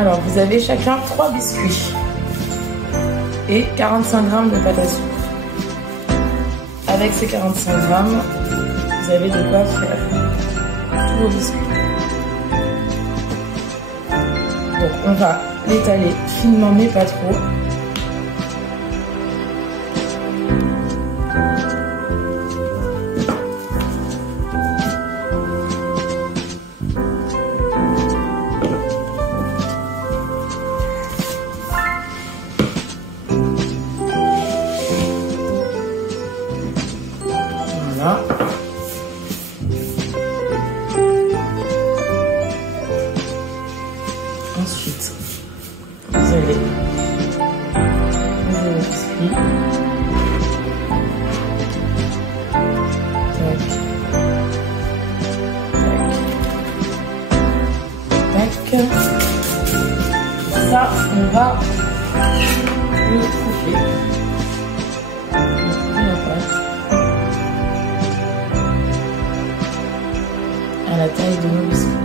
Alors, vous avez chacun 3 biscuits et 45 g de pâte à sucre. Avec ces 45 g, vous avez de quoi faire tous vos biscuits. Donc, on va l'étaler finement, mais pas trop. Voilà. Ensuite, vous allez ouvrir vos biscuits. Tac. Tac. Tac. Ça, on va le couper. À la taille de nos biscuits.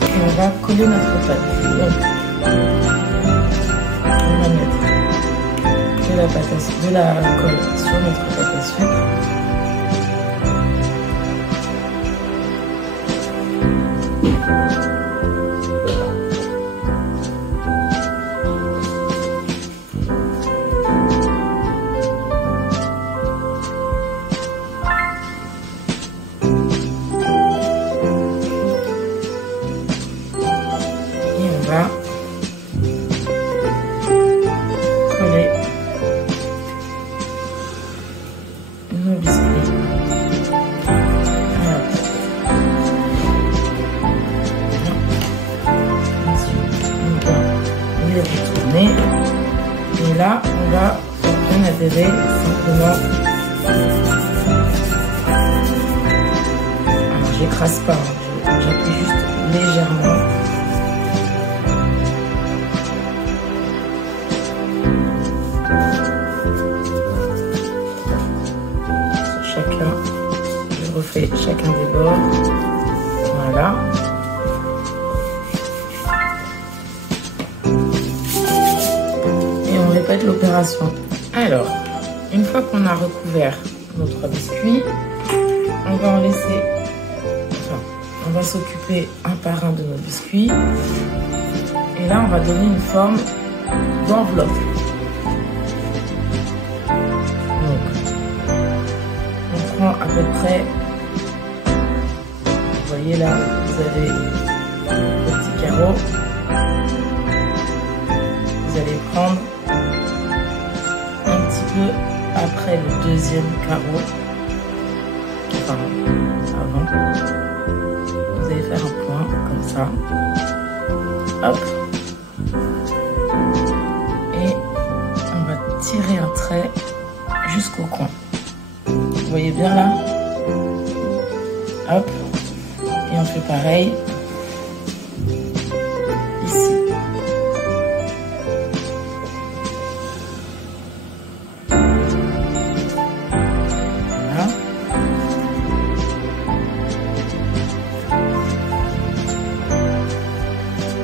Et on va coller notre pâte. Donc, on va mettre de la colle sur notre pâte à sucre. Coller nos biscuits à la tête. Ensuite, on va les retourner. Et là, on va bien adhérer simplement. Alors, j'écrase pas, hein. J'appuie juste légèrement. Je refais chacun des bords. Voilà. Et on répète l'opération. Alors, une fois qu'on a recouvert nos 3 biscuits, on va en laisser. Enfin, on va s'occuper un par un de nos biscuits. Et là, on va donner une forme d'enveloppe. À peu près, vous voyez là, vous avez le petit carreau. Vous allez prendre un petit peu après le deuxième carreau, enfin avant. Vous allez faire un point comme ça. Hop. Et on va tirer un trait jusqu'au coin. Vous voyez bien là, hop, et on fait pareil ici. Voilà.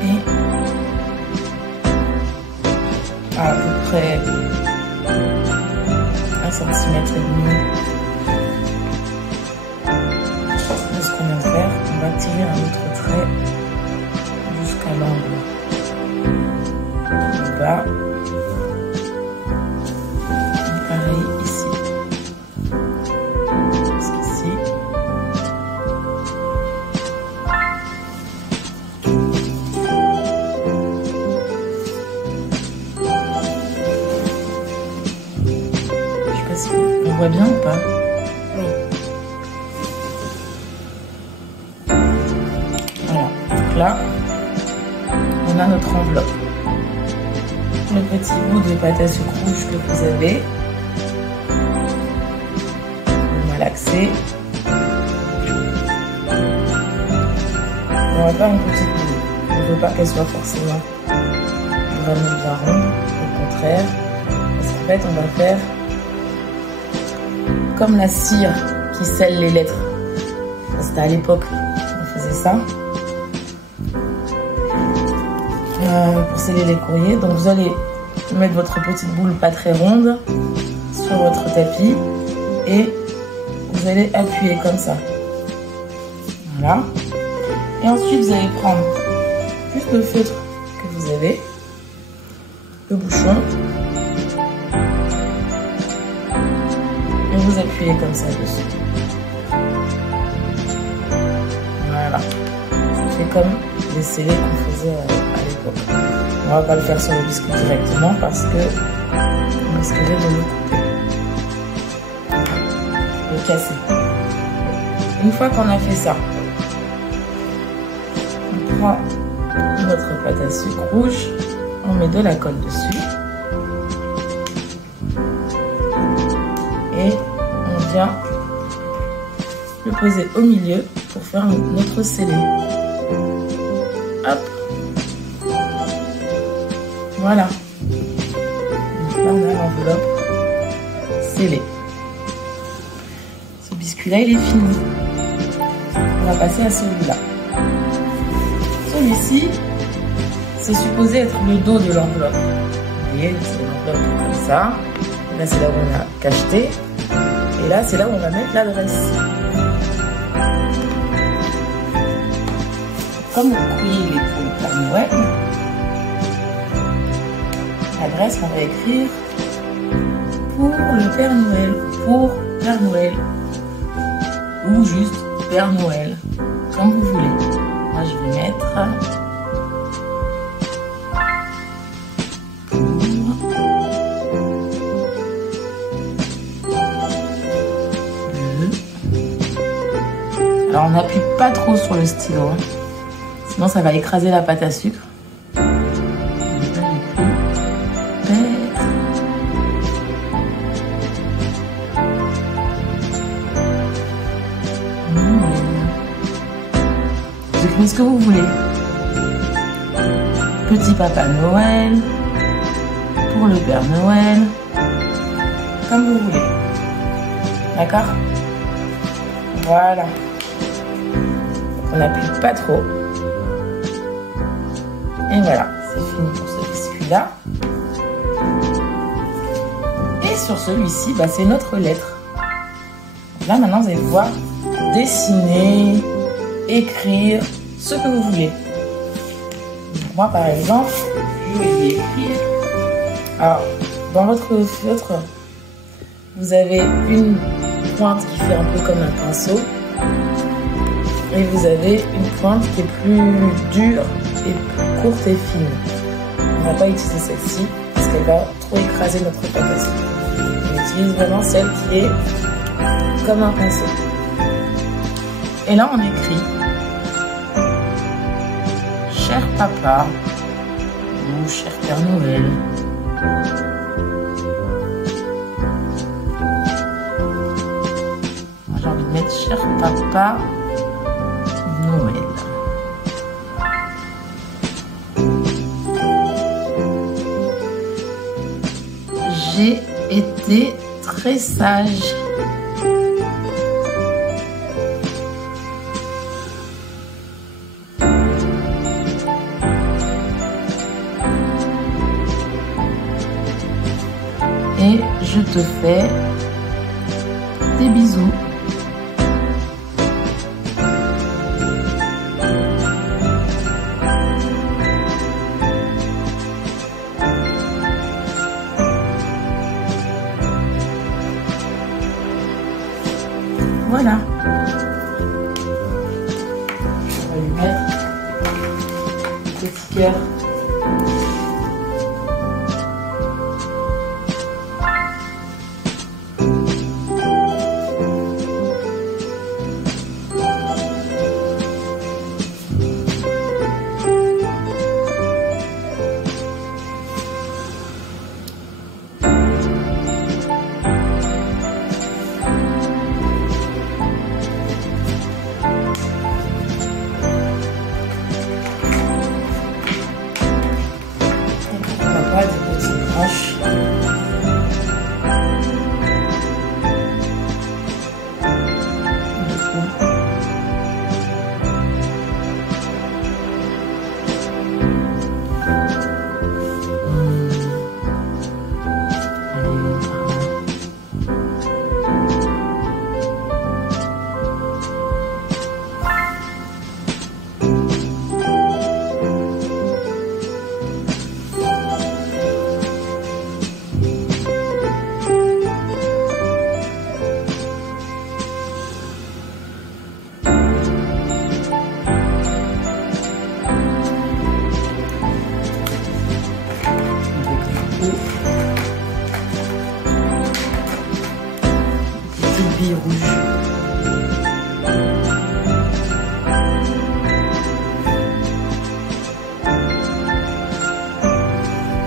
Et à peu près 1,5 cm. On va tirer un autre trait jusqu'à l'angle. Là. Et pareil ici. Jusqu'ici. Je sais pas si on voit bien ou pas. Oui. votre enveloppe. Le petit bout de pâte à sucre rouge que vous avez, vous malaxez. On va faire une petite boule. On ne veut pas qu'elle soit forcément vraiment bien ronde, au contraire. Parce qu'en fait, on va faire comme la cire qui scelle les lettres. C'était à l'époque, on faisait ça. Pour sceller les courriers. Donc vous allez mettre votre petite boule pas très ronde sur votre tapis et vous allez appuyer comme ça. Voilà. Et ensuite vous allez prendre juste le feutre que vous avez, le bouchon, et vous appuyez comme ça dessus. Voilà. Ça fait comme les scellés qu'on faisait à l'époque. On va pas le faire sur le biscuit directement parce que on risquerait de le couper, de le casser. Une fois qu'on a fait ça, on prend notre pâte à sucre rouge, on met de la colle dessus et on vient le poser au milieu pour faire notre scellé. Hop. Voilà. Donc là, on a l'enveloppe scellée. Ce biscuit-là, il est fini. On va passer à celui-là. Celui-ci, c'est supposé être le dos de l'enveloppe. Vous voyez, c'est l'enveloppe comme ça. Là, c'est là où on a cacheté. Et là, c'est là où on va mettre l'adresse. Comme le courrier il est pour le Père Noël, l'adresse, on va écrire pour le Père Noël, pour Père Noël, ou juste Père Noël, comme vous voulez. Moi, je vais mettre Alors, on n'appuie pas trop sur le stylo, hein. Sinon ça va écraser la pâte à sucre. Vous écrivez ce que vous voulez. Petit Papa Noël, pour le Père Noël, comme vous voulez. D'accord? Voilà. On n'appuie pas trop. Et voilà, c'est fini pour ce biscuit-là. Et sur celui-ci, bah, c'est notre lettre. Là, maintenant, vous allez pouvoir dessiner, écrire ce que vous voulez. Donc, moi, par exemple, je vais écrire. Alors, dans votre feutre, vous avez une pointe qui fait un peu comme un pinceau. Et vous avez une pointe qui est plus dure et plus courte et fine. On ne va pas utiliser celle-ci parce qu'elle va trop écraser notre pâte à sucre. On utilise vraiment celle qui est comme un pinceau. Et là, on écrit Cher Papa ou Cher Père Noël. Moi, j'ai envie de mettre Cher Papa Noël. J'ai été très sage. Et je te fais des bisous. Voilà. On va lui mettre un petit cœur. aiguille rouge.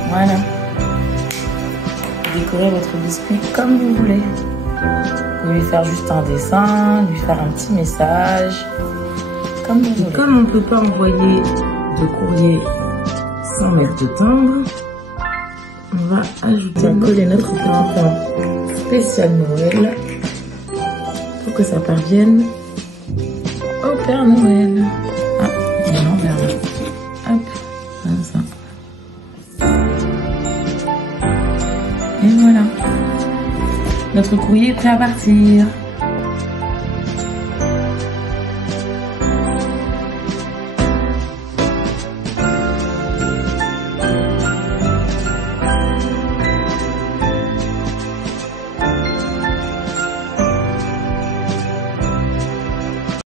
Voilà. Décorez votre biscuit comme vous voulez. Vous pouvez lui faire juste un dessin, lui faire un petit message, comme vous voulez. Comme on ne peut pas envoyer de courrier sans mettre de timbre, on va ajouter, coller notre petit spécial Noël pour que ça parvienne au Père Noël. Ah, il est l'envers là. Hop, comme ça. Et voilà. Notre courrier est prêt à partir.